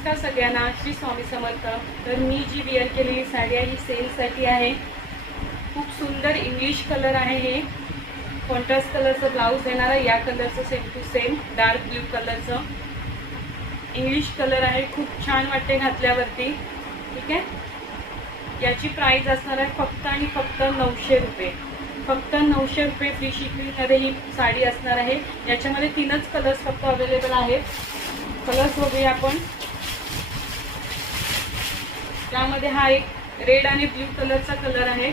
नमस्कार सगळ्यांना, श्री स्वामी समर्थ। तर मी जी वेअर केलेली साडी आहे ही सेलसाठी आहे। खूप सुंदर इंग्लिश कलर आहे। हे कॉन्ट्रास्ट कलरचं ब्लाउज येणार आहे, या कलरचं same to same dark blue कलरचं इंग्लिश कलर आहे। खूप छान वाटते घातल्यावरती, ठीक आहे। याची प्राइस असणार आहे फक्त आणि फक्त 900 रुपये। फक्त 900 रुपये फ्री शिपिंगमध्ये ही साडी असणार आहे। याच्यामध्ये 3च कलर्स फक्त अवेलेबल आहेत। कलर्स बघूया आपण। त्यामध्ये हा एक रेड आणि ब्ल्यू कलरचा कलर आहे।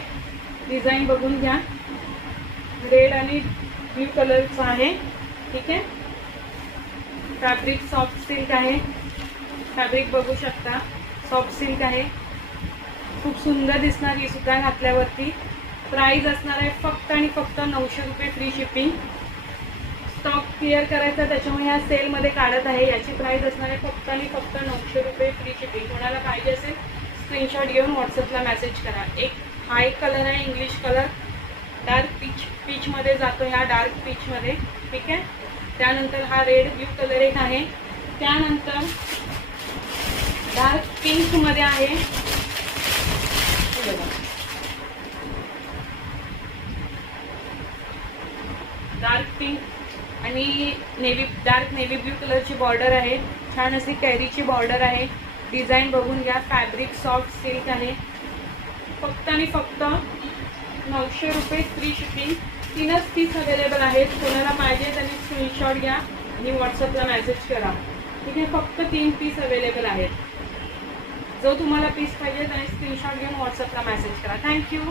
डिझाइन बघून घ्या, रेड आणि ब्ल्यू कलरचा आहे, ठीक आहे। फॅब्रिक सॉफ्ट सिल्क आहे। फॅब्रिक बघू शकता, सॉफ्ट सिल्क आहे। खूप सुंदर दिसणार ही सुद्धा घातल्यावरती। प्राइस असणार आहे फक्त आणि फक्त 900 रुपये फ्री शिपिंग। स्टॉक क्लिअर करायचा, त्याच्यामुळे ह्या सेलमध्ये काढत आहे। याची प्राइस असणार आहे फक्त आणि फक्त 900 रुपये फ्री शिपिंग। कोणाला पाहिजे असेल स्क्रीनशॉट घेऊन व्हॉट्सअपला मेसेज करा। हा एक कलर आहे इंग्लिश कलर, डार्क पीच मध्ये जातो, ह्या डार्क पीच मध्ये, ठीक आहे। त्यानंतर हा रेड ब्ल्यू कलर एक आहे। त्यानंतर डार्क पिंक मध्ये आहे, डार्क पिंक आणि डार्क नेव्ही ब्ल्यू कलरची बॉर्डर आहे। छान अशी कैरीची बॉर्डर आहे। डिझाइन बघून घ्या, फॅब्रिक सॉफ्ट सिल्क आहे। फक्त आणि फक्त 900 रुपये फ्री शिपिंग। 3च पीस अवेलेबल आहेत। कोणाला पाहिजे त्यांनी स्क्रीनशॉट घ्या आणि व्हॉट्सअपला मेसेज करा, ठीक आहे। फक्त 3 पीस अवेलेबल आहेत। जो तुम्हाला पीस पाहिजे त्याने स्क्रीनशॉट घेऊन व्हॉट्सअपला मेसेज करा। थँक्यू।